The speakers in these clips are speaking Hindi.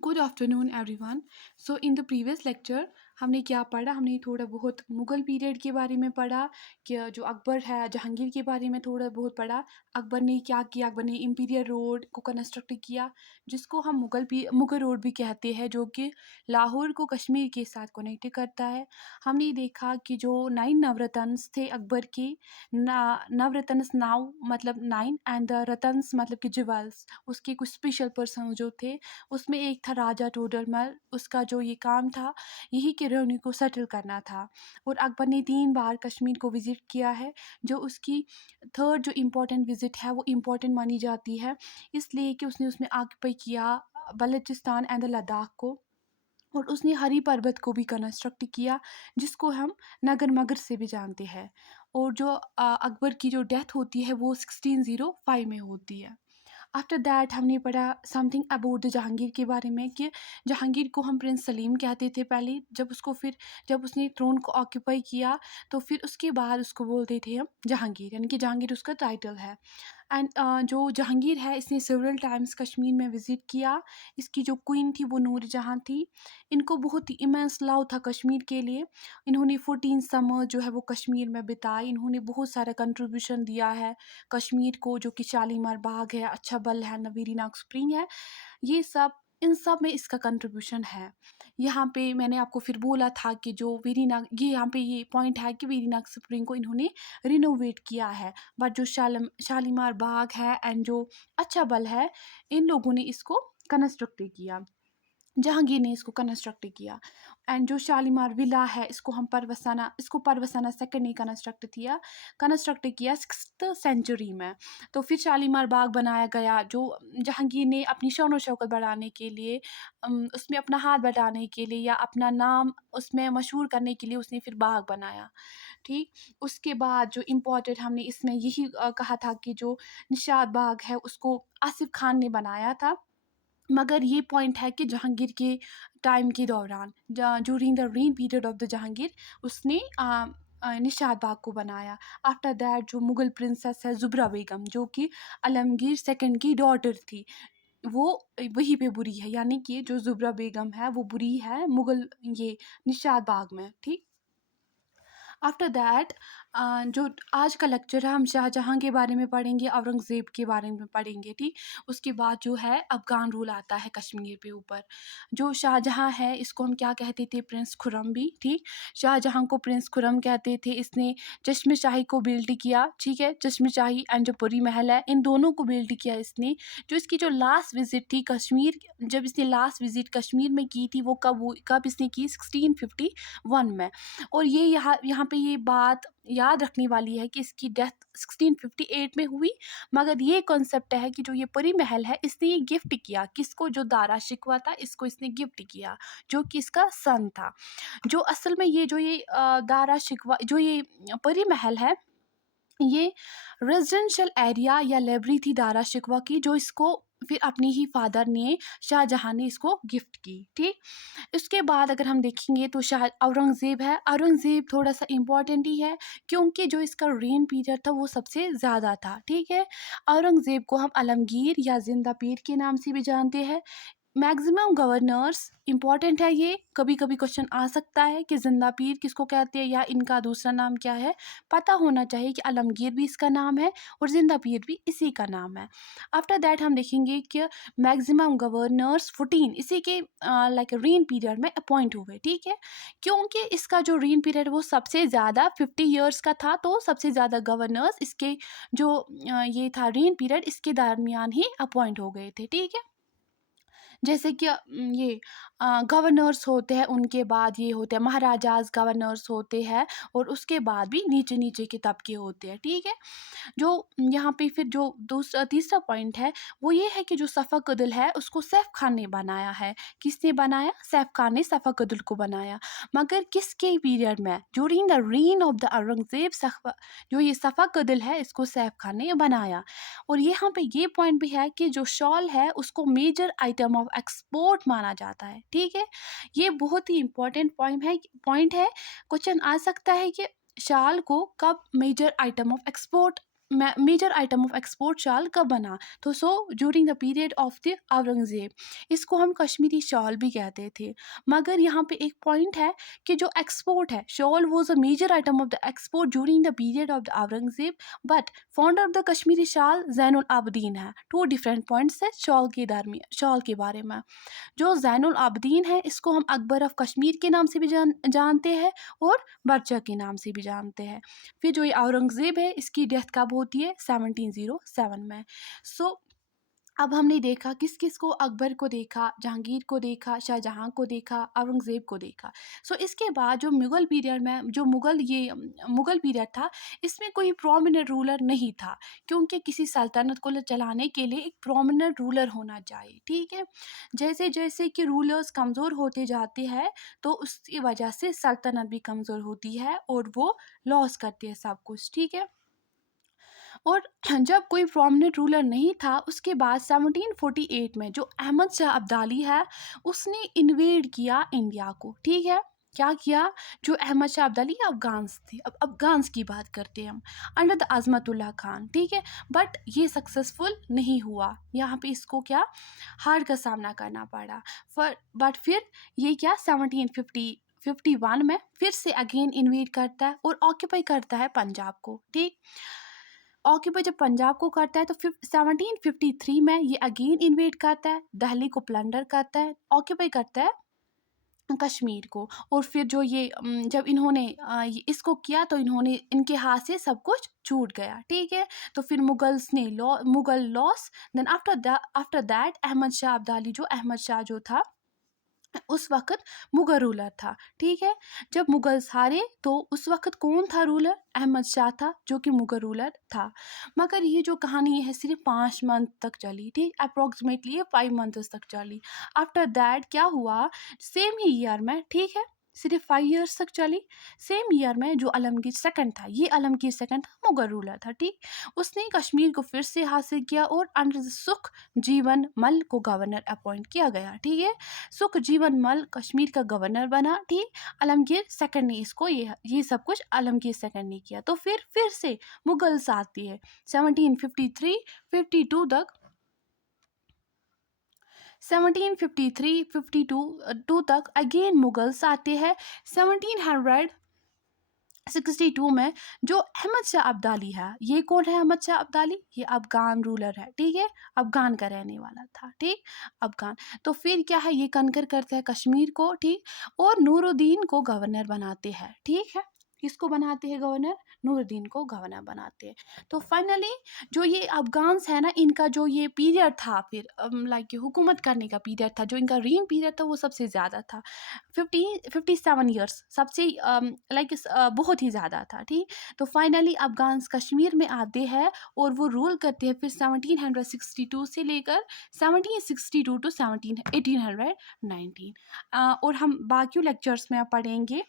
Good afternoon everyone. So in the previous lecture हमने क्या पढ़ा, हमने थोड़ा बहुत मुग़ल पीरियड के बारे में पढ़ा कि जो अकबर है जहांगीर के बारे में थोड़ा बहुत पढ़ा। अकबर ने क्या किया, अकबर ने इंपीरियल रोड को कंस्ट्रक्ट किया जिसको हम मुग़ल रोड भी कहते हैं, जो कि लाहौर को कश्मीर के साथ कनेक्ट करता है। हमने देखा कि जो 9 नवरत्न्स थे अकबर के, नवरत्न्स नाव मतलब 9 एंड द रतन्स मतलब कि ज्वेल्स, उसके कुछ स्पेशल पर्सन जो थे उसमें एक था राजा टोडरमल। उसका जो ये काम था यही कि रेवेन्यू को सेटल करना था। और अकबर ने 3 बार कश्मीर को विज़िट किया है, जो उसकी थर्ड जो इम्पोर्टेंट विज़िट है वो इम्पोर्टेंट मानी जाती है, इसलिए कि उसने उसमें ऑक्यूपाई किया बलूचिस्तान एंड लद्दाख को। और उसने हरी पर्वत को भी कंस्ट्रक्ट किया जिसको हम नगर मगर से भी जानते हैं। और जो अकबर की जो डेथ होती है वो 1605 में होती है। आफ्टर दैट हमने पढ़ा समथिंग अबाउट द जहांगीर के बारे में कि जहांगीर को हम प्रिंस सलीम कहते थे पहले, जब उसने थ्रोन को ऑक्यूपाई किया तो फिर उसके बाद उसको बोलते थे हम जहांगीर, यानी कि जहांगीर उसका टाइटल है। एंड जो जहांगीर है इसने सेवरल टाइम्स कश्मीर में विज़िट किया। इसकी जो क्वीन थी वो नूर जहाँ थी। इनको बहुत ही इमेंस लव था कश्मीर के लिए। इन्होंने 14 समर जो है वो कश्मीर में बिताई। इन्होंने बहुत सारा कंट्रीब्यूशन दिया है कश्मीर को, जो कि शालीमार बाग है, अच्छा बल है, नवीरी नाग स्प्रिंग है, ये सब इन सब में इसका कंट्रीब्यूशन है। यहाँ पे मैंने आपको फिर बोला था कि जो वेरी नाग, ये यहाँ पे ये पॉइंट है कि वेरी नाग स्प्रिंग को इन्होंने रिनोवेट किया है। बट जो शालीमार बाग है एंड जो अच्छा बल है, इन लोगों ने इसको कंस्ट्रक्ट किया, जहांगीर ने इसको कंस्ट्रक्ट किया। एंड जो शालीमार विला है इसको परवसाना सेकंड ने कंस्ट्रक्ट किया 6th सेंचुरी में। तो फिर शालीमार बाग बनाया गया, जो जहांगीर ने अपनी शान और शौकत बढ़ाने के लिए, उसमें अपना हाथ बढ़ाने के लिए या अपना नाम उसमें मशहूर करने के लिए उसने फिर बाग बनाया। ठीक, उसके बाद जो इम्पोर्टेंट हमने इसमें यही कहा था कि जो निशात बाग है उसको आसिफ खान ने बनाया था। मगर ये पॉइंट है कि जहांगीर के टाइम के दौरान, during the rain period of the Jahangir, उसने निशात बाग को बनाया। आफ्टर दैट जो मुग़ल प्रिंसेस है ज़ुबरा बेगम, जो कि आलमगीर सेकंड की डॉटर थी, वो वहीं पे बुरी है, यानी कि जो ज़ुबरा बेगम है वो बुरी है मुग़ल ये निशात बाग में। ठीक, आफ्टर दैट जो आज का लेक्चर है हम शाहजहाँ के बारे में पढ़ेंगे, औरंगज़ेब के बारे में पढ़ेंगे। ठीक, उसके बाद जो है अफ़गान रूल आता है कश्मीर पे ऊपर। जो शाहजहाँ है इसको हम क्या कहते थे, प्रिंस खुर्रम भी। ठीक, शाहजहाँ को प्रिंस खुर्रम कहते थे। इसने चश्मे शाही को बिल्ड किया, ठीक है, चश्मे शाही एंड जो परी महल है इन दोनों को बिल्ड किया इसने। जो इसकी जो लास्ट विजिट थी कश्मीर, जब इसने लास्ट विजिट कश्मीर में की थी वो कब इसने की, 1651 में। और ये यहाँ पे ये बात याद रखने वाली है कि इसकी डेथ 1658 में हुई। मगर ये कॉन्सेप्ट है कि जो ये परी महल है इसने ये गिफ्ट किया किसको, जो दारा शिकवा था इसको इसने गिफ्ट किया, जो कि इसका सन था। जो असल में दारा शिकवा जो ये परी महल है, ये रेजिडेंशियल एरिया या लाइब्रेरी थी दारा शिकवा की, जो इसको फिर अपने ही फादर ने, शाहजहाँ ने इसको गिफ्ट की। ठीक, इसके बाद अगर हम देखेंगे तो शाह औरंगज़ेब है। औरंगज़ेब थोड़ा सा इम्पॉर्टेंट ही है क्योंकि जो इसका रेन पीरियड था वो सबसे ज़्यादा था। ठीक है, औरंगज़ेब को हम आलमगीर या जिंदा पीर के नाम से भी जानते हैं। मैक्सिमम गवर्नर्स इंपॉर्टेंट है, ये कभी कभी क्वेश्चन आ सकता है कि जिंदा पीर किसको कहते हैं या इनका दूसरा नाम क्या है। पता होना चाहिए कि आलमगीर भी इसका नाम है और जिंदा पीर भी इसी का नाम है। आफ्टर दैट हम देखेंगे कि मैक्सिमम गवर्नर्स 14 इसी के लाइक रेन पीरियड में अपॉइंट हुए। ठीक है, क्योंकि इसका जो रेन पीरियड वो सबसे ज़्यादा 50 ईयर्स का था, तो सबसे ज़्यादा गवर्नर्स इसके जो ये था रेन पीरियड इसके दरमियान ही अपॉइंट हो गए थे। ठीक है, जैसे कि ये गवर्नर्स होते हैं, उनके बाद ये होते हैं महाराजाज, गवर्नर्स होते हैं, और उसके बाद भी नीचे नीचे के तबके होते हैं। ठीक है, जो यहाँ पे फिर जो तीसरा पॉइंट है वो ये है कि जो सफ़ाकदल है उसको सैफ खान ने बनाया है। किसने बनाया? सैफ खान ने सफ़ाकदल को बनाया। मगर किसके पीरियड में? During the rain of the Aurangzeb जो ये सफ़ाकदल है इसको सैफ खान ने बनाया। और यहाँ पे ये पॉइंट भी है कि जो शॉल है उसको मेजर आइटम ऑफ एक्सपोर्ट माना जाता है। ठीक है, ये बहुत ही इम्पोर्टेंट पॉइंट है। क्वेश्चन आ सकता है कि शाल को कब major item of export major item of export शाल कब बना? तो during the period of the Aurangzeb. इसको हम कश्मीरी शॉल भी कहते थे। मगर यहाँ पे एक पॉइंट है कि जो एक्सपोर्ट है, shawl was a major item of the export during the period of the Aurangzeb, but founder of the Kashmiri shawl Zainul Abidin है। टू डिफरेंट पॉइंट्स है शॉल के बारे में। जो ज़ैनुल आबदीन है, इसको हम अकबर ऑफ कश्मीर के नाम से भी जानते हैं और बर्चा के नाम से भी जानते हैं। फिर जो ये औरंगज़ेब है, इसकी डेथ कब होती है? 1707 में। सो अब हमने देखा किस किस को, अकबर को देखा, जहांगीर को देखा, शाहजहां को देखा, औरंगज़ेब को देखा। सो इसके बाद जो मुग़ल पीरियड में, जो मुग़ल पीरियड था, इसमें कोई प्रोमिनेंट रूलर नहीं था, क्योंकि किसी सल्तनत को चलाने के लिए एक प्रोमिनेंट रूलर होना चाहिए, ठीक है। जैसे जैसे कि रूलर्स कमज़ोर होते जाते हैं, तो उसकी वजह से सल्तनत भी कमज़ोर होती है और वो लॉस करती है सब कुछ, ठीक है। और जब कोई प्रोमिनेंट रूलर नहीं था, उसके बाद 1748 में जो अहमद शाह अब्दाली है, उसने इन्वेड किया इंडिया को, ठीक है। क्या किया? जो अहमद शाह अब्दाली अफ़गान्स थे, अब अफ़गान्स की बात करते हैं हम, अंडर द अज़मतुल्ला खान, ठीक है। बट ये सक्सेसफुल नहीं हुआ, यहाँ पे इसको क्या, हार का सामना करना पड़ा। बट फिर ये क्या, 1751 में फिर से अगेन इन्वेड करता है और ऑक्यूपाई करता है पंजाब को, ठीक। ऑक्यूपाई जब पंजाब को करता है, तो 1753 में ये अगेन इन्वेड करता है, दिल्ली को प्लंडर करता है, ऑक्यूपाई करता है कश्मीर को। और फिर जो ये जब इन्होंने इसको किया, तो इनके हाथ से सब कुछ छूट गया, ठीक है। तो फिर Mughal loss, then after that Ahmad Shah Abdali, जो अहमद शाह जो था उस वक़्त मुग़ल रूलर था, ठीक है। जब मुग़ल्स हारे, तो उस वक़्त कौन था रूलर? अहमद शाह था, जो कि मुग़ल रूलर था। मगर ये जो कहानी है, सिर्फ़ 5 मंथ तक चली, ठीक, अप्रॉक्सिमेटली ये 5 मंथ्स तक चली। आफ्टर दैट क्या हुआ, सेम ही ईयर में, ठीक है, सिर्फ़ 5 ईयर्स तक चली। सेम ईयर में जो आलमगीर सेकंड था, ये आलमगीर सेकंड था, मुग़ल रूलर था, ठीक। उसने कश्मीर को फिर से हासिल किया और अंडर सुख जीवन मल को गवर्नर अपॉइंट किया गया, ठीक है। सुख जीवन मल कश्मीर का गवर्नर बना, ठीक। आलमगीर सेकंड ने इसको ये सब कुछ आलमगीर सेकंड ने किया। तो फिर से मुगल्स आती है 1753-52 तक, 1753-52 तक अगेन मुगल्स आते हैं। 1762 में जो अहमद शाह अब्दाली है, ये कौन है अहमद शाह अब्दाली? ये अफ़गान रूलर है, ठीक है, अफ़गान का रहने वाला था, ठीक, अफ़गान। तो फिर क्या है, ये कन्कर करते हैं कश्मीर को, ठीक, और नूरुद्दीन को गवर्नर बनाते हैं, ठीक है। किसको बनाते हैं गवर्नर? नूरुद्दीन को गवर्नर बनाते हैं। तो फाइनली जो ये अफ़गान्स है ना, इनका जो ये पीरियड था, फिर लाइक हुकूमत करने का पीरियड था, जो इनका रीन पीरियड था, वो सबसे ज़्यादा था, 57 ईयर्स, सबसे बहुत ही ज़्यादा था, ठीक। तो फाइनली अफ़गान्स कश्मीर में आते हैं और वो रूल करते हैं फिर 1762 से लेकर 1762 टू 1819। और हम बाकी लेक्चर्स में अब पढ़ेंगे,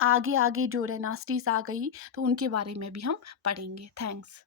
आगे आगे जो डायनास्टीज आ गई, तो उनके बारे में भी हम पढ़ेंगे। थैंक्स।